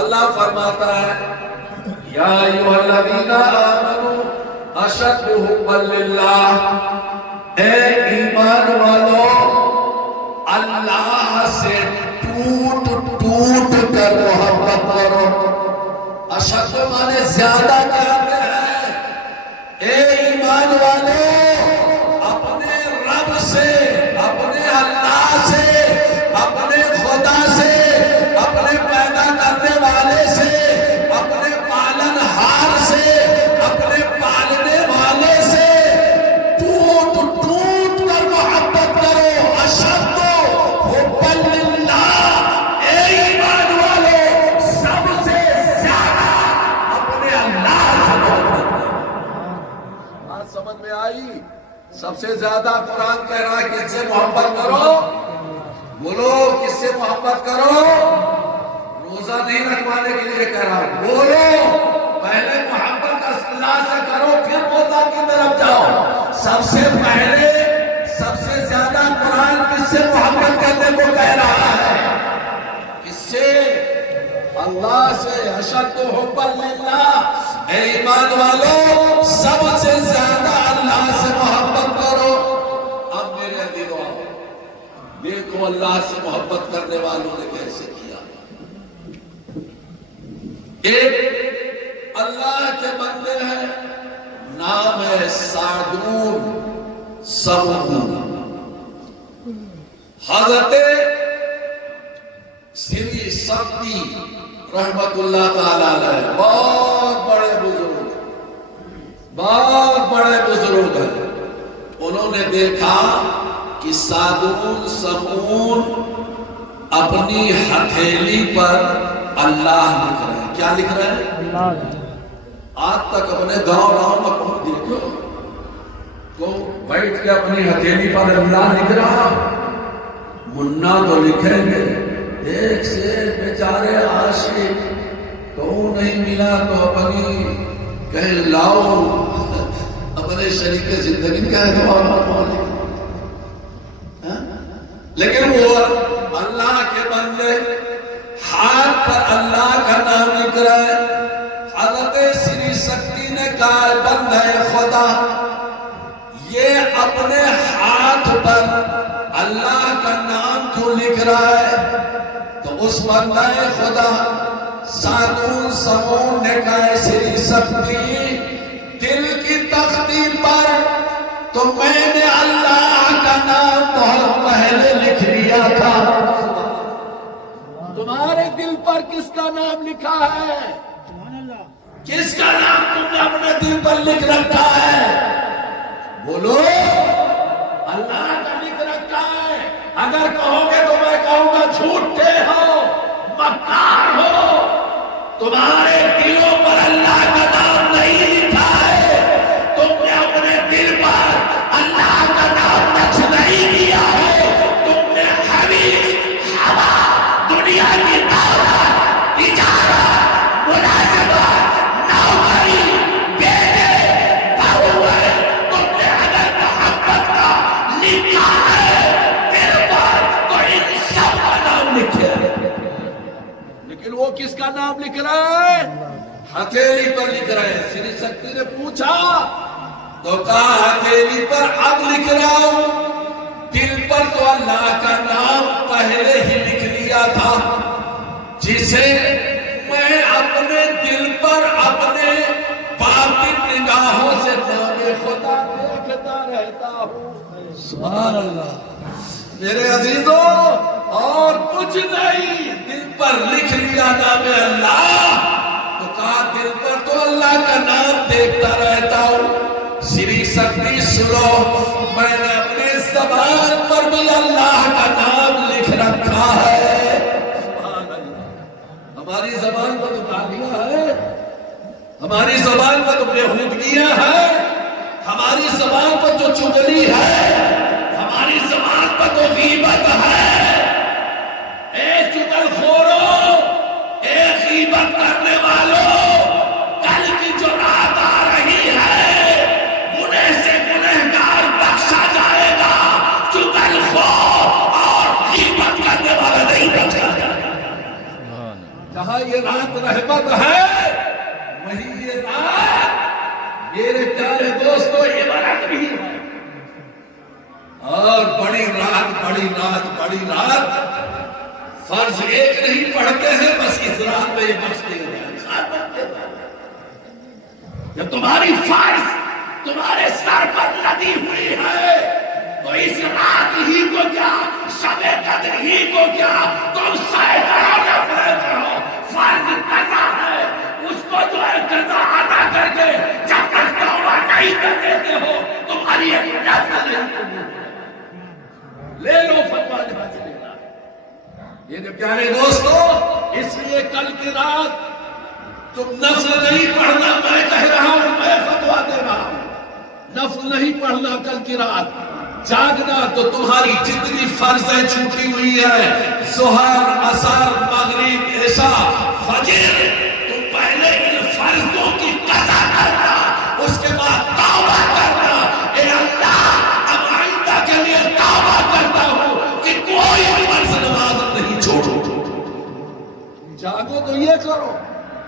اللہ فرماتا ہے یا ایھا الذین آمنوا اشد حبا للہ، اے ایمان والو اللہ سے ٹوٹ ٹوٹ کر محبت کرو۔ اشد مانے زیادہ کہتے ہیں۔ اے ایمان والو اپنے رب سے، اپنے اللہ سے، اپنے خدا سے، اپنے پیدا کرنے والے سے، اپنے پالن ہار سے، اپنے پالنے والے سے ٹوٹ ٹوٹ کر محبت کرو۔ اشد حبا للہ، اے ایمان والو سب سے زیادہ اپنے اللہ سے محبت کرو۔ بات سمجھ میں آئی؟ سب سے زیادہ قرآن کہہ رہا ہے کس سے محبت کرو؟ بولو کس سے محبت کرو؟ روزہ نہیں رکھوانے کے لیے کہہ رہا ہوں، بولو پہلے محبت اللہ سے کرو پھر روزہ کی طرف جاؤ۔ سب سے پہلے سب سے زیادہ قرآن کس سے محبت کرنے کو کہہ رہا ہے؟ کس سے؟ اللہ سے۔ اشد حبا للہ، اے ایمان والو سب سے زیادہ اللہ سے محبت کرو۔ اب میرے دلوں دیکھو اللہ سے محبت کرنے والوں نے کیسے کیا۔ ایک اللہ کے بندے ہیں، نام ہے سعدون سمعون۔ حضرت سری سکتی رحمت اللہ تعالی علیہ بہت بڑے بزرگ، بہت بڑے بزرگ ہیں۔ انہوں نے دیکھا کہ سعدون سمعون اپنی ہتھیلی پر اللہ لکھ رہے ہیں۔ کیا لکھ رہے ہیں؟ آج تک اپنے گاؤں میں کون دیکھو تو بیٹھ کے اپنی ہتھیلی پر اللہ لکھ رہا؟ منا تو لکھیں گے، ایک سے بیچارے عاشق کون نہیں ملا تو اپنی کہیں لاؤ اپنے شریک زندگی کا اعتبار، لیکن وہ اللہ کے بندے ہاتھ پر اللہ کا نام لکھ رہے۔ حضرت سری سکتی نے کہا بندہ خدا یہ اپنے ہاتھ پر اللہ کا نام کیوں لکھ رہا ہے؟ تو اس بندہ خدا سعدون سمعون نے کہا سری سکتی دل کی تختی پر تو میں نے اللہ کا نام بہت پہلے لکھ لیا تھا۔ تمہارے دل پر کس کا نام لکھا ہے؟ کس کا نام تم نے اپنے دل پر لکھ رکھا ہے؟ بولو اللہ کا لکھ رکھا ہے۔ اگر کہو گے تو میں کہوں گا جھوٹے ہو، مکار ہو، تمہارے دلوں پر اللہ کا نام نہیں لکھا ہے، تم نے اپنے دل پر اللہ کا نام نقش نہیں کیا ہے، تم نے حویج ہوا دنیا کی دولت تجارت ملازمت نوکری بیٹے بہو ہے، تم نے اگر محبت کا لکھا ہے دل پر تو ان سب کا نام لکھے، لیکن وہ کس کا نام لکھ رہا ہے؟ ہتھیلی پر لکھ رہے ہیں۔ سری سکتی نے پوچھا تو کہا ہتھیلی پر اب لکھ رہا ہوں، دل پر تو اللہ کا نام پہلے ہی لکھ لیا تھا، جسے میں اپنے دل پر اپنے باطن نگاہوں سے نام خدا دیکھتا رہتا ہوں۔ سبحان اللہ۔ میرے عزیزوں اور کچھ نہیں، دل پر لکھ لیا نام اللہ، تو کہا دل پر تو اللہ کا نام دیکھتا رہتا ہوں۔ سری سکتی سنو، میں نے اپنے زبان پر بھی اللہ کا نام لکھ رکھا ہے۔ سبحان اللہ۔ ہماری زبان پر تو گالیاں ہے، ہماری زبان پر تو بےہودگیاں ہیں، ہماری زبان پر تو چغلی ہے، ہماری زبان پر تو غیبت ہے۔ اے چغل خورو، اے غیبت کرنے والوں، کل کی جو رات آ رہی ہے گنہ سے گنہگار بخشا جائے گا، چغل خور اور غیبت کرنے والا نہیں بچا جائے گا۔ کہا یہ رات رحمت ہے، وہی یہ رات میرے پیارے دوستو عبرت بھی ہے۔ اور بڑی رات بڑی رات بڑی رات، فرض ایک نہیں پڑھتے ہیں بس اس رات میں یہ بچتے ہیں۔ جب تمہاری فرض تمہارے سر پر لدی ہوئی ہے تو اس رات ہی کو کیا، شب قدر ہی کو کیا تم سائیکلوں میں پھینک رہے ہو۔ فرض قضا ہے، اس کو جو ہے قضا ادا کر کے جب تک توبہ نہیں کر دیتے ہو تمہاری ایک نفل نہیں ہوگی۔ لے لو فتویٰ جہاں سے لینا۔ یہ پیارے دوستو، اس لیے کل کی رات تم نفل نہیں پڑھنا، میں کہہ رہا ہوں، میں فتویٰ دے رہا ہوں، نفل نہیں پڑھنا کل کی رات، جاگنا تو تمہاری جتنی فرضیں چھوٹی ہوئی ہے، ظہر، عصر، مغرب، عشاء، فجر، تم پہلے ان فرضوں کی قضا کرنا، اس کے بعد توبہ کرنا۔ اے اللہ، اب آئندہ کے لیے توبہ کرتا ہوں کہ کوئی فرض نماز نہیں چھوڑو۔ جاگو تو یہ کرو،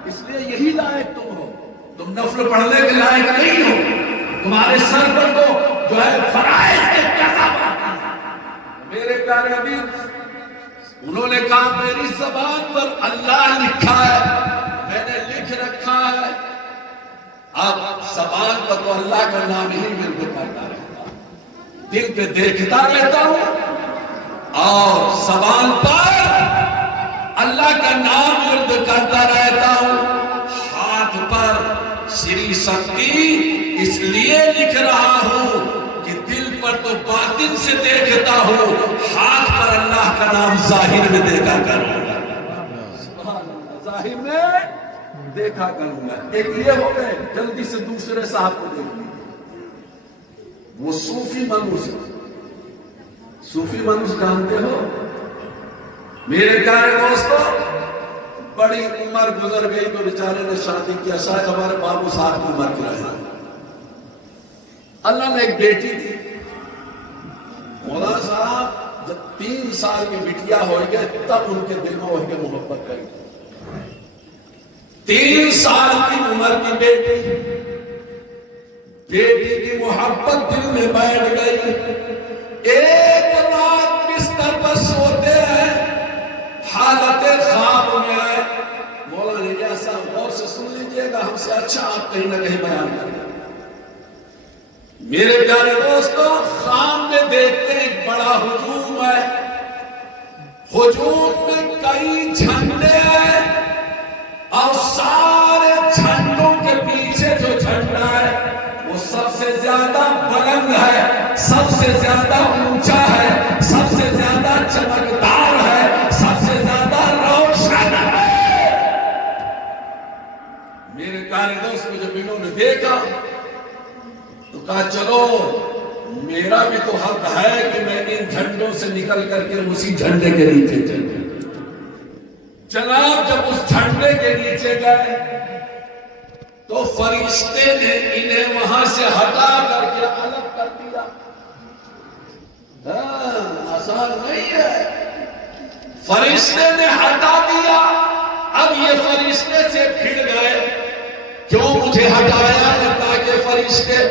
اس لیے یہی لائق تم ہو، تم نفل پڑھنے کے لائق نہیں ہو، تمہارے سر پر تو جو ہے فرائض کے قضا باقی ہے۔ میرے پیارے ابھی انہوں نے کہا میری زبان پر اللہ لکھا ہے، میں نے لکھ رکھا ہے، اب زبان پر تو اللہ کا نام ہی ورد کرتا رہتا ہوں، دل پہ دیکھتا رہتا ہوں اور زبان پر اللہ کا نام ورد کرتا رہتا ہوں، ہاتھ پر شری شکتی اس لیے لکھ رہا ہوں کہ دل پر تو باطن سے دیکھتا ہوں، ہاتھ پر اللہ کا نام ظاہر میں دیکھا کروں گا۔ ظاہر میں دیکھا کروں گا۔ ایک یہ ہو گئے، جلدی سے دوسرے صاحب کو دیکھ لیں، وہ صوفی منوس، صوفی منوس جانتے ہو میرے پیارے دوستو؟ بڑی عمر گزر گئی تو بیچارے نے شادی کیا، شاید ہمارے بابو صاحب کی عمر کی رہے، اللہ نے ایک بیٹی دی۔ مولانا صاحب جب 3 سال کی بٹیا ہو گئے تب ان کے دل میں وہی محبت کری۔ 3 سال کی عمر کی بیٹی کی محبت دل میں بیٹھ گئی۔ ایک رات بستر پر سوتے ہیں، حالت خواب میں آئے، مولانا الیاس صاحب غور سے سن لیجئے گا، ہم سے اچھا آپ کہیں نہ کہیں بیان کریں۔ میرے پیارے دوستو، خواب میں دیکھتے ایک بڑا ہجوم ہے، ہجوم میں کئی جھنڈے ہیں اور سارے جھنڈوں کے پیچھے جو جھنڈا ہے وہ سب سے زیادہ بلند ہے، سب سے زیادہ اونچا ہے، سب سے زیادہ چمکدار ہے، سب سے زیادہ روشن ہے۔ میرے پیارے دوست کو جب انہوں نے دیکھا تو کہا چلو میرا بھی تو حق ہے کہ میں ان جھنڈوں سے نکل کر کے اسی جھنڈے کے نیچے چلوں۔ جناب جب اس جھنڈے کے نیچے گئے تو فرشتے نے انہیں وہاں سے ہٹا کر کے الگ کر دیا۔ آسان نہیں ہے، فرشتے نے ہٹا دیا۔ اب یہ فرشتے سے پھر گئے، کیوں مجھے ہٹایا؟ تاکہ فرشتے،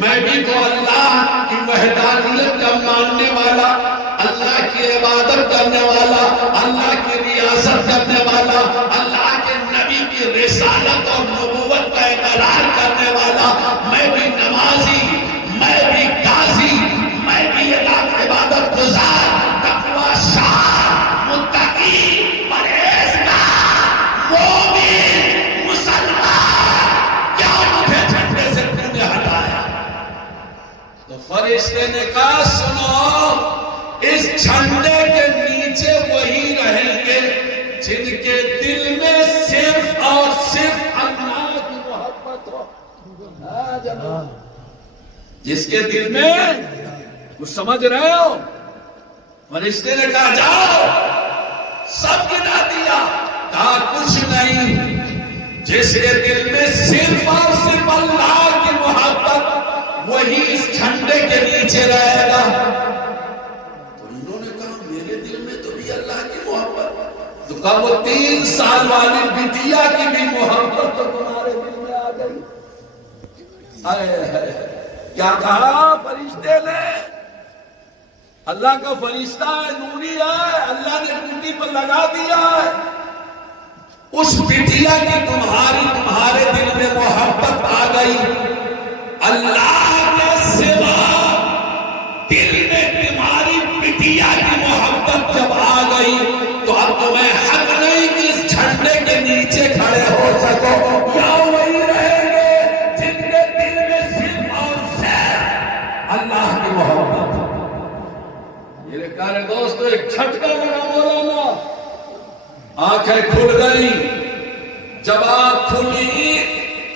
میں بھی تو اللہ کی وحدانیت کا ماننے والا، اللہ کی عبادت کرنے والا، اللہ کی ریاست کرنے والا، اللہ کے نبی کی رسالت اور نبوت کا اقرار کرنے والا، میں بھی نمازی، میں بھی قاضی، میں بھی عبادت گزار، تقوی شاہ، متقی، پرہیزگار، مومن، مسلمان، کیا مجھے جھنڈے سے کیوں نے ہٹایا؟ تو فرشتے نے کہا سنو، اس جھنڈے کے نیچے وہی رہیں گے جن کے دل میں صرف اور صرف اللہ کی محبت ہو۔ جس کے دل میں، کچھ سمجھ رہے ہو؟ فرشتے نے کہا جاؤ، سب گنا دیا، کہا کچھ نہیں، جس کے دل میں صرف اور صرف اللہ کی محبت، وہی اس جھنڈے کے نیچے رہے گا۔ تو انہوں نے کہا میرے دل میں تو بھی اللہ کی محبت، تو کہا وہ 3 سال والی بٹیا کی بھی محبت تو تمہارے دل میں آ گئی. کیا کہا فرشتے نے؟ اللہ کا فرشتہ ہے، نوری ہے، اللہ نے ڈیوٹی پر لگا دیا ہے. اس بٹیا کی تمہارے دل میں محبت آ گئی. اللہ کے سوا دل میں تمہاری بٹیا کی محبت جب آ گئی تو اب تمہیں حق نہیں کہ اس جھنڈے کے نیچے کھڑے ہو سکو. یا وہی رہیں گے جن کے دل میں صرف اور صرف اللہ کی محبت. میرے پیارے دوستو، ایک جھٹکا لگا مولانا، آنکھیں کھل گئی. جب آنکھ کھلی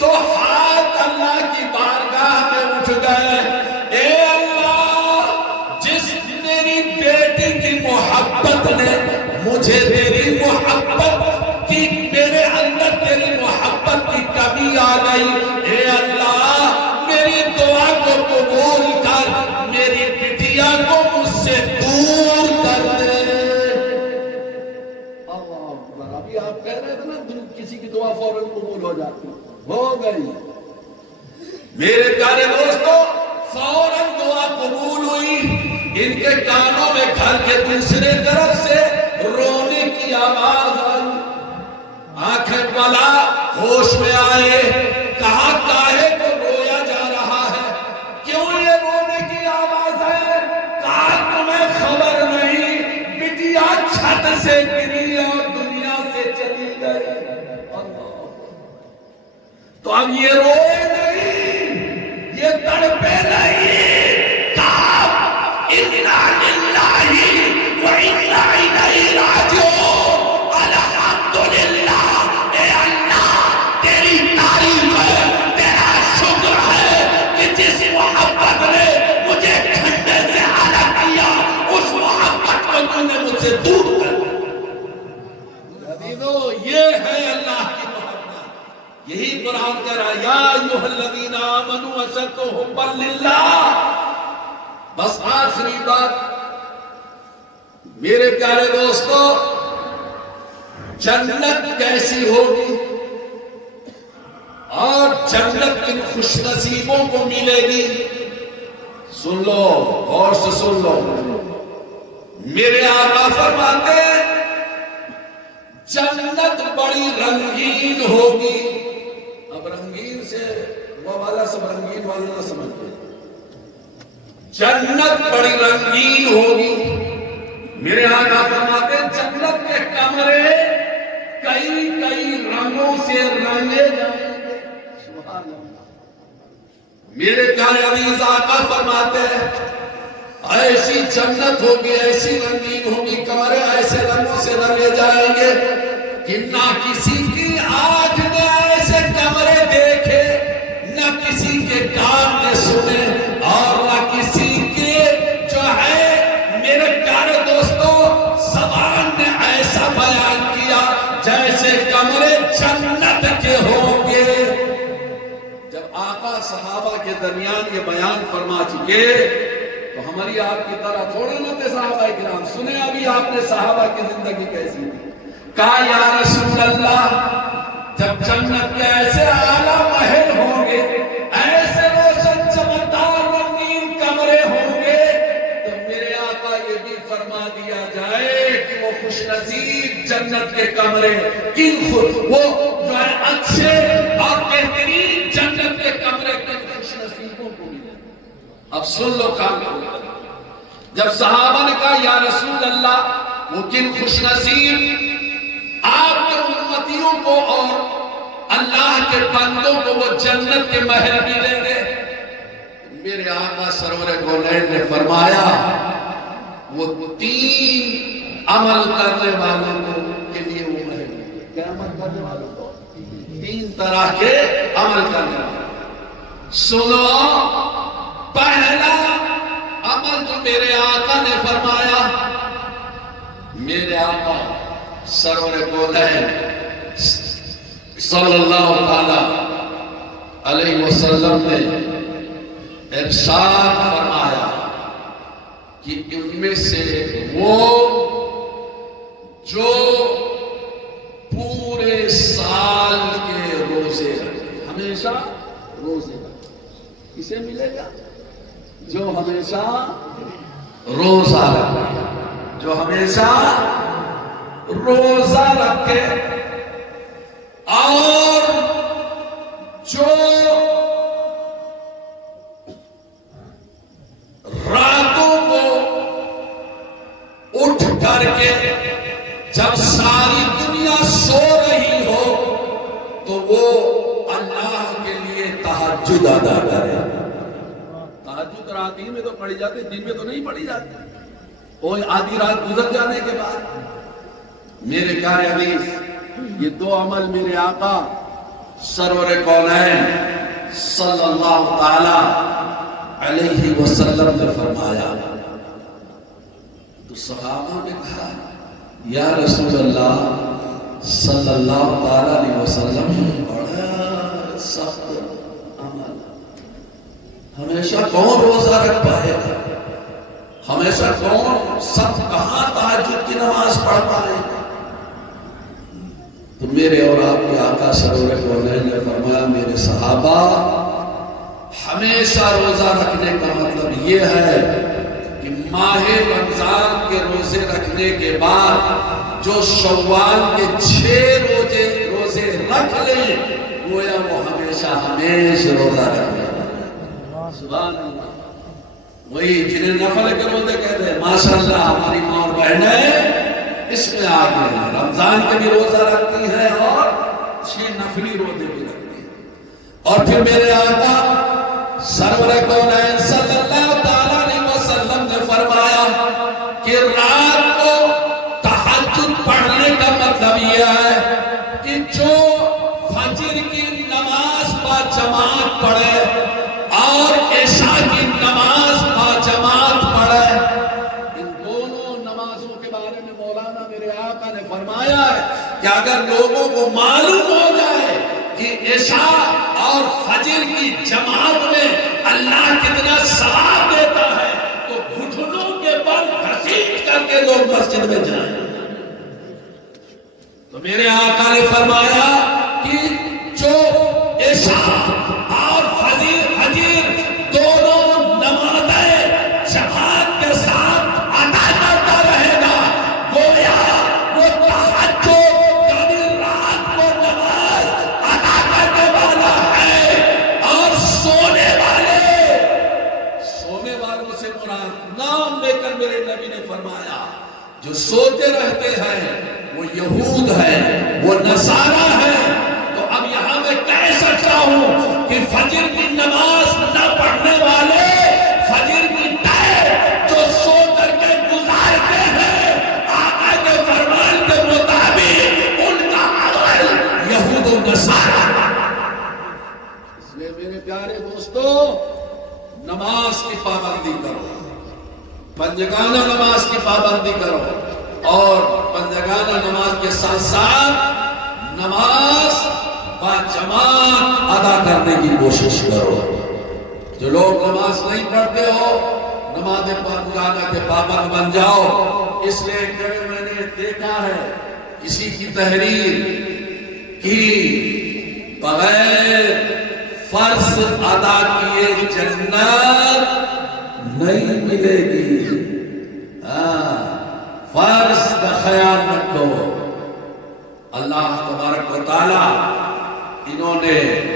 تو ہاتھ اللہ کی بارگاہ میں اٹھ گئے. اے اللہ، جس میری بیٹی کی محبت نے مجھے تیری محبت کی، میرے اندر تیری محبت کی کمی آ گئی. اے اللہ، میری دعا کو قبول کر، میری بٹیا کو مجھ سے دور کر دے. ابھی آپ کہہ رہے تھے نا کسی کی دعا فوراً قبول ہو جاتی، ہو گئی. میرے پیارے دوستو، فوراً دعا قبول ہوئی. ان کے کانوں میں گھر کے دوسرے طرف سے رونے کی آواز آئی. آنکھیں کھولا، ہوش میں آئے. کہا کاہے کو رویا جا رہا ہے؟ کیوں یہ رونے کی آواز ہے؟ کہا تمہیں خبر نہیں، بٹیا چھت سے گری اور دنیا سے چلی گئی. تو اب یہ روئے نہیں، یہ تڑپے نہیں. اِنَّا لِلَّهِ وَإِنَّا إِلَيْهِ رَاجِعُونَ. الحمدللہ، اے اللہ تیری تعریف ہے، تیرا شکر ہے کہ جس محبت نے مجھے جھنڈے سے الگ کیا، اس محبت کو تو نے مجھ سے دور کر دیا. عزیزو، یہ ہے اللہ کی محبت. یہی قرآن کہہ رہا ہے، یا ایھا الذین آمنوا اشد حبا للہ. بس آخری بات میرے پیارے دوستو، جنت کیسی ہوگی اور جنت کن خوش نصیبوں کو ملے گی؟ سن لو، غور سے سن لو. میرے آقا فرماتے ہیں جنت بڑی رنگین ہوگی. اب رنگین سے وہ والا سب رنگین والا نہ سمجھتے. جنت بڑی رنگین ہوگی. میرے آقا فرماتے ہیں جنت کے کمرے کئی رنگوں سے رنگے جائیں گے. سبحان اللہ. میرے پیارے عزیز آقا فرماتے ہیں ایسی جنت ہوگی، ایسی رنگین ہوگی، کمرے ایسے رنگوں سے رنگے جائیں گے کہ نہ کسی کی آنکھ نے ایسے کمرے دیکھے، نہ کسی کے کان نے سنے، اور نہ کسی کے جو ہے میرے پیارے دوستو زبان نے ایسا بیان کیا جیسے کمرے جنت کے ہوں گے. جب آقا صحابہ کے درمیان یہ بیان فرما چکے تو ہماری آپ کی طرح تھوڑے نہ تھے صحابہ کرام. سنے ابھی آپ نے صحابہ کی زندگی کیسی تھی. کہا یا رسول اللہ، جب جنت کے ایسے اعلیٰ محل ہوں گے، ایسے روشن چمکدار رنگین کمرے ہوں گے، تو میرے آقا یہ بھی فرما دیا جائے کہ وہ خوش نصیب جنت کے کمرے وہ جو ہے اچھے اور بہترین جنت کے کمرے کن خوش نصیبوں کو ملے. اب سن لو کام. جب صحابہ نے کہا یا رسول اللہ، وہ کن خوش نصیب آپ کے امتیوں کو اور اللہ کے بندوں کو وہ جنت کے محل ملیں گے. میرے آقا سرور کونین نے فرمایا وہ 3 عمل کرنے والوں کے لیے وہ محل. کیا عمل کرنے والوں کو؟ 3 طرح کے عمل کرنے والوں. سنو، پہلا عمل جو میرے آقا نے فرمایا، میرے آقا سرور کونین صلی اللہ تعالی علیہ وسلم نے ارشاد فرمایا کہ ان میں سے وہ جو روزے رکھے، ہمیشہ روزے رکھے، اسے ملے گا جو ہمیشہ روزہ رکھے، جو ہمیشہ روزہ رکھے، اور جو راتوں کو اٹھ کر کے جب ساری دنیا سو رہی ہو تو وہ اللہ کے لیے تہجد ادا کرے۔ تہجد رات ہی میں تو پڑھی جاتی، دن میں تو نہیں پڑھی جاتی، وہ آدھی رات گزر جانے کے بعد۔ میرے پیارے حدیث، یہ دو عمل میرے آقا سرور کونین صلی اللہ تعالی علیہ وسلم نے فرمایا۔ تو صحابہ نے کہا یا رسول اللہ صلی اللہ تعالی علیہ وسلم، بڑا سخت عمل، ہمیشہ کون روزہ رکھ پائے گا؟ ہمیشہ کون سب کہاں تہجد کی نماز پڑھ پائے گا؟ تو میرے اور آپ کے آقا سرور کونین نے فرمایا میرے صحابہ، ہمیشہ روزہ رکھنے کا مطلب یہ ہے کہ ماہ رمضان کے روزے رکھنے کے بعد جو شوال کے 6 روزے رکھ لیں گویا وہ ہمیشہ روزہ رکھنے کا۔ سبحان اللہ، وہی جنہیں نفل کے روزے کہتے ہیں، ماشاءاللہ ہماری ماں اور بہنیں اس میں آگے ہیں، رمضان کے بھی روزہ رکھتی ہیں اور 6 نفلی روزے بھی رکھتی ہیں۔ اور پھر میرے آقا سرور کونین صلی اللہ تعالی علیہ وسلم نے فرمایا کہ رات کو تہجد پڑھنے کا مطلب یہ ہے کہ جو فجر کی نماز با جماعت پڑھے اور عشاء کی نماز با جماعت پڑھے، ان دونوں نمازوں کے بارے میں مولانا میرے آقا نے فرمایا ہے کہ اگر لوگوں کو معلوم ہو جائے کہ عشاء اور فجر کی جماعت میں اللہ کتنا ثواب دیتا ہے تو گھٹنوں کے بل گھسیٹ کر کے لوگ مسجد میں جائیں۔ تو میرے آقا نے فرمایا کہ جو عشاء اور فجر دونوں نمازیں جماعت کے ساتھ ادا کرتا رہے گا گویا وہ تہجد یعنی رات کو نماز ادا کرنے والا ہے۔ اور سونے والوں سے مراد نام لے کر میرے نبی نے فرمایا جو سوتے رہتے ہیں وہ یہود ہیں، وہ نصارہ ہیں۔ تو اب یہاں میں کہہ سکتا ہوں کہ فجر کی نماز نہ پڑھنے والے، فجر کی ٹائم جو سو کر کے گزارتے ہیں آقا کے فرمان کے مطابق، ان کا عمل یہود و نصارہ۔ اس لیے میرے پیارے دوستو، نماز کی پابندی کرو، پنجگانہ نماز کی پابندی کرو، اور پنجگانہ نماز کے ساتھ ساتھ نماز با جماعت ادا کرنے کی کوشش کرو۔ جو لوگ نماز نہیں پڑھتے ہو، نماز پنجگانہ کے پابند بن جاؤ۔ اس لیے ایک جگہ میں نے دیکھا ہے کسی کی تحریر کی بغیر فرض ادا کیے جنت نہیں ملے گی۔ فرض کا خیال رکھو۔ اللہ تبارک و تعالی انہوں نے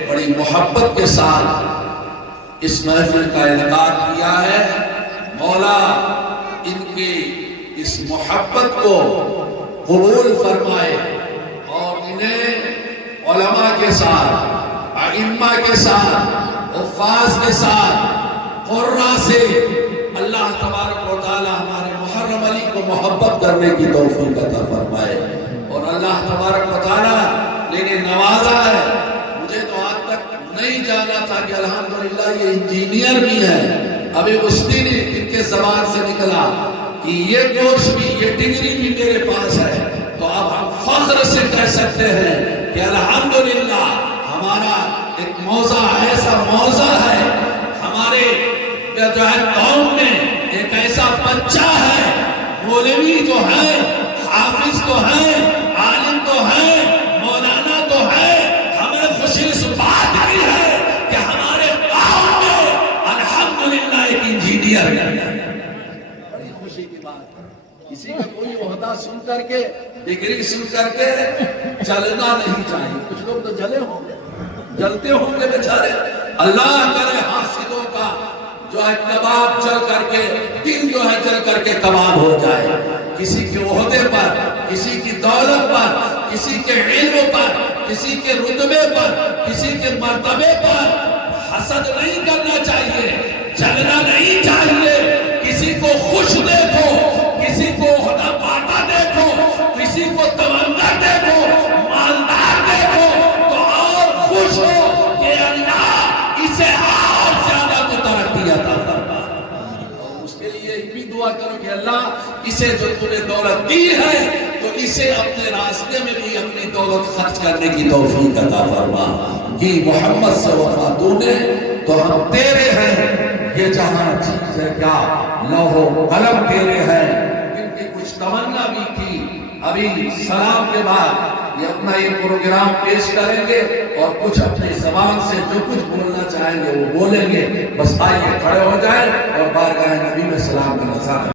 بڑی محبت کے ساتھ اس محفل کا انعقاد کیا ہے۔ مولا ان کی اس محبت کو قبول فرمائے اور انہیں علماء کے ساتھ، ائمہ کے ساتھ، حفاظ کے ساتھ، قرآن سے اللہ تبارک و تعالی ہمارے محرم علی کو محبت کرنے کی توفیق عطا فرمائے۔ اور اللہ تبارک و تعالی نے نوازا ہے، مجھے تو آج تک نہیں جانا تھا کہ الحمدللہ یہ انجینئر بھی ہے۔ ابھی اس دن ان کے زبان سے نکلا کہ یہ کورس بھی، یہ ڈگری بھی میرے پاس ہے، تو اب ہم فخر سے کہہ سکتے ہیں کہ الحمدللہ ہمارا ایک موضع ایسا موضع ہے، ہمارے جو ہے قوم میں ایک ایسا بچہ ہے، مولوی جو ہے، حافظ تو ہے، عالم تو ہے، مولانا تو ہے۔ ہمیں خوشی کلیئر کر دیا۔ بڑی خوشی کی بات ہے، کسی کا کوئی عہدہ سن کر کے، ڈگری سن کر کے جلنا نہیں چاہیے۔ کچھ لوگ تو جلے ہوں گے، جلتے ہوں گے بیچارے۔ اللہ کرے حاسدوں کا جو ہے کباب جل کر کے، دل جو ہے جل کر کے کباب ہو جائے۔ کسی کے عہدے پر، کسی کی دولت پر، کسی کے علم پر، کسی کے رتبے پر، کسی کے مرتبے پر حسد نہیں کرنا چاہیے، جلنا نہیں چاہیے۔ کسی کو خوش دیکھو، کسی کو عہدہ پاتا دیکھو، کسی کو تمنا دیکھو، مالدار دیکھو تو اور خوش ہو کہ اللہ اسے اور زیادہ تو ترقی عطا فرما۔ اور اس کے لیے بھی دعا کرو کہ اللہ اسے جو تو نے دولت دی ہے تو اسے اپنے راستے میں بھی اپنی دولت خرچ کرنے کی توفیق عطا فرما۔ کہ محمد سے وفا تو نے تو ہم تیرے ہیں، یہ جہاں چیز ہے کیا لوح و قلم تیرے ہیں۔ ان کی کچھ تمنا بھی تھی، ابھی سلام کے بعد یہ اپنا یہ پروگرام پیش کریں گے اور کچھ اپنی زبان سے جو کچھ بولنا چاہیں گے وہ بولیں گے۔ بس آئیے کھڑے ہو جائیں اور بارگاہ نبی میں سلام کا نذرانہ